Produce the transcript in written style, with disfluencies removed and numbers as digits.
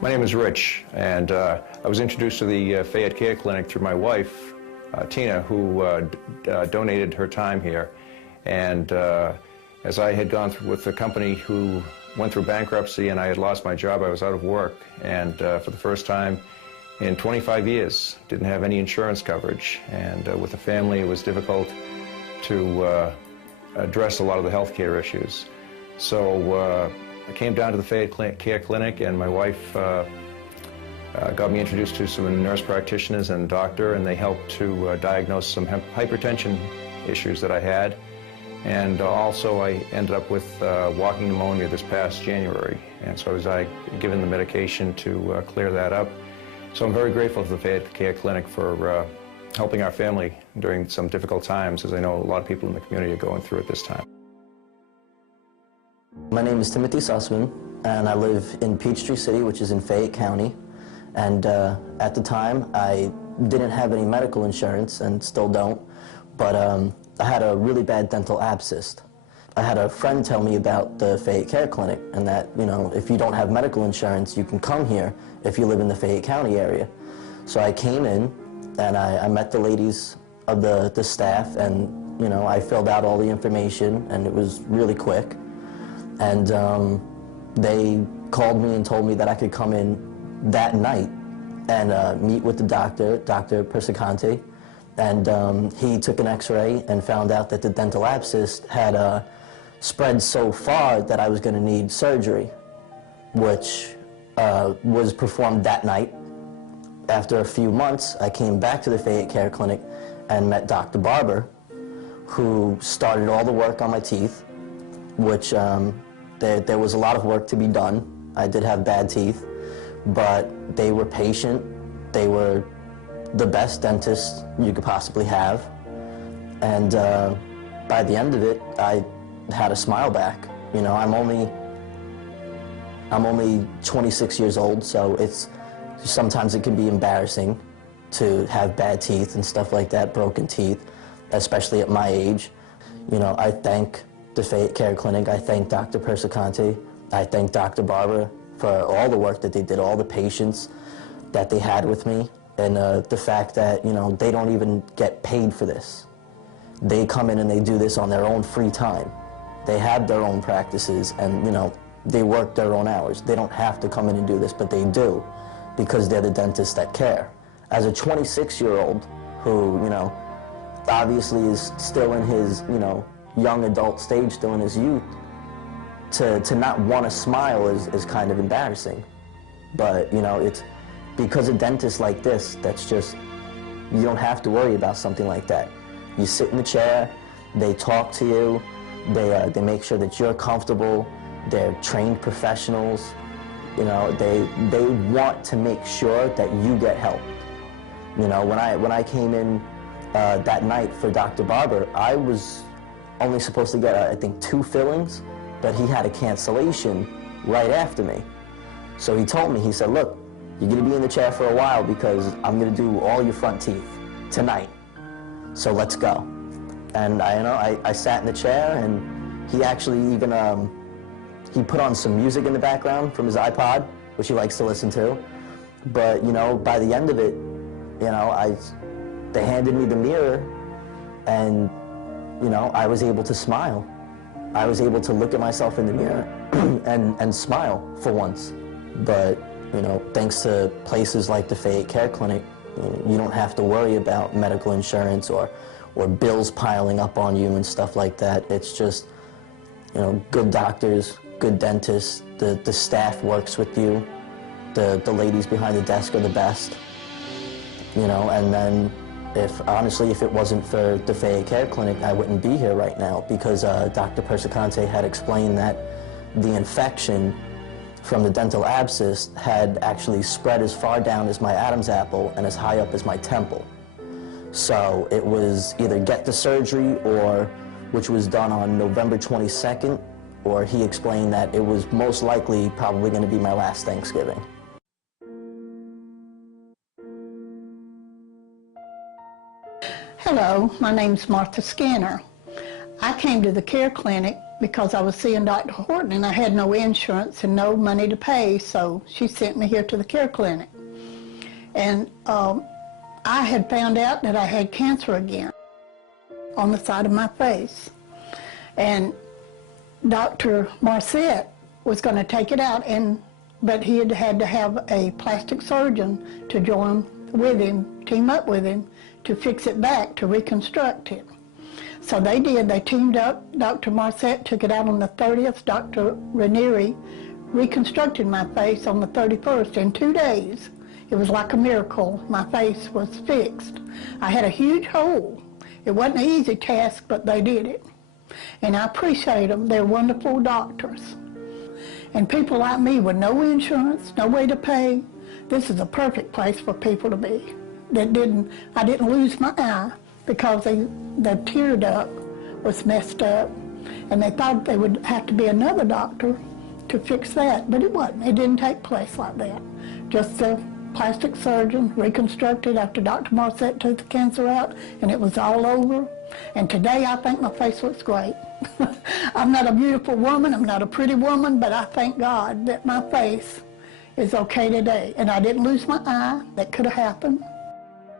My name is Rich, and I was introduced to the Fayette C.A.R.E clinic through my wife, Tina, who donated her time here. And as I had gone through with the company who went through bankruptcy and I had lost my job, I was out of work. And for the first time in 25 years, didn't have any insurance coverage. And with the family, it was difficult to address a lot of the health care issues. So I came down to the Fayette C.A.R.E clinic, and my wife got me introduced to some nurse practitioners and a doctor, and they helped to diagnose some hypertension issues that I had. And also I ended up with walking pneumonia this past January, and so I was given the medication to clear that up. So I'm very grateful to the Fayette C.A.R.E clinic for helping our family during some difficult times, as I know a lot of people in the community are going through at this time. My name is Timothy Sussman, and I live in Peachtree City, which is in Fayette County. And at the time, I didn't have any medical insurance, and still don't, but I had a really bad dental abscess. I had a friend tell me about the Fayette C.A.R.E clinic, and that, you know, if you don't have medical insurance, you can come here if you live in the Fayette County area. So I came in, and I met the ladies of the staff, and, you know, I filled out all the information, and it was really quick. And they called me and told me that I could come in that night and meet with the doctor, Dr. Persicante, and he took an x-ray and found out that the dental abscess had spread so far that I was going to need surgery, which was performed that night. After a few months, I came back to the Fayette C.A.R.E clinic and met Dr. Barber, who started all the work on my teeth, which there was a lot of work to be done. I did have bad teeth, but they were patient. They were the best dentists you could possibly have. And by the end of it, I had a smile back. You know, I'm only 26 years old, so sometimes it can be embarrassing to have bad teeth and stuff like that, broken teeth, especially at my age. You know, I thank the Fayette C.A.R.E clinic. I thank Dr. Persicante. I thank Dr. Barber for all the work that they did, all the patience that they had with me, and the fact that, you know, they don't even get paid for this. They come in and they do this on their own free time. They have their own practices, and, you know, they work their own hours. They don't have to come in and do this, but they do, because they're the dentists that care. As a 26-year-old who, you know, obviously is still in his, you know, young adult stage, still in his youth, to not want to smile is kind of embarrassing. But, you know, it's because of dentists like this, that's just, you don't have to worry about something like that. You sit in the chair, they talk to you, they make sure that you're comfortable, they're trained professionals, you know, they want to make sure that you get help. You know, when I came in that night for Dr. Barber, I was only supposed to get, I think, 2 fillings, but he had a cancellation right after me. So he told me, he said, look, you're going to be in the chair for a while because I'm going to do all your front teeth tonight. So let's go. And I sat in the chair, and he actually even, he put on some music in the background from his iPod, which he likes to listen to. But, you know, by the end of it, you know, they handed me the mirror, and, you know, I was able to smile. I was able to look at myself in the mirror and smile for once. But, you know, thanks to places like the Fayette C.A.R.E clinic, you don't have to worry about medical insurance or bills piling up on you and stuff like that. It's just, you know, good doctors, good dentists, the staff works with you, the ladies behind the desk are the best, you know, and then honestly, if it wasn't for the Fayette C.A.R.E clinic, I wouldn't be here right now, because Dr. Persicante had explained that the infection from the dental abscess had actually spread as far down as my Adam's apple and as high up as my temple. So it was either get the surgery, which was done on November 22nd, or he explained that it was most likely probably going to be my last Thanksgiving. Hello, my name's Martha Skinner. I came to the C.A.R.E clinic because I was seeing Dr. Horton and I had no insurance and no money to pay, so she sent me here to the C.A.R.E clinic. And I had found out that I had cancer again on the side of my face. And Dr. Marcette was going to take it out, but he had to have a plastic surgeon to join with him, team up with him, to fix it back, to reconstruct it. So they did. They teamed up. Dr. Marcette took it out on the 30th. Dr. Ranieri reconstructed my face on the 31st in 2 days. It was like a miracle. My face was fixed. I had a huge hole. It wasn't an easy task, but they did it. And I appreciate them. They're wonderful doctors. And people like me with no insurance, no way to pay, this is a perfect place for people to be. I didn't lose my eye because the tear duct was messed up. And they thought there would have to be another doctor to fix that, but it wasn't. It didn't take place like that. Just the plastic surgeon reconstructed after Dr. Marcette took the cancer out, and it was all over. And today I think my face looks great. I'm not a beautiful woman, I'm not a pretty woman, but I thank God that my face is okay today. And I didn't lose my eye. That could have happened.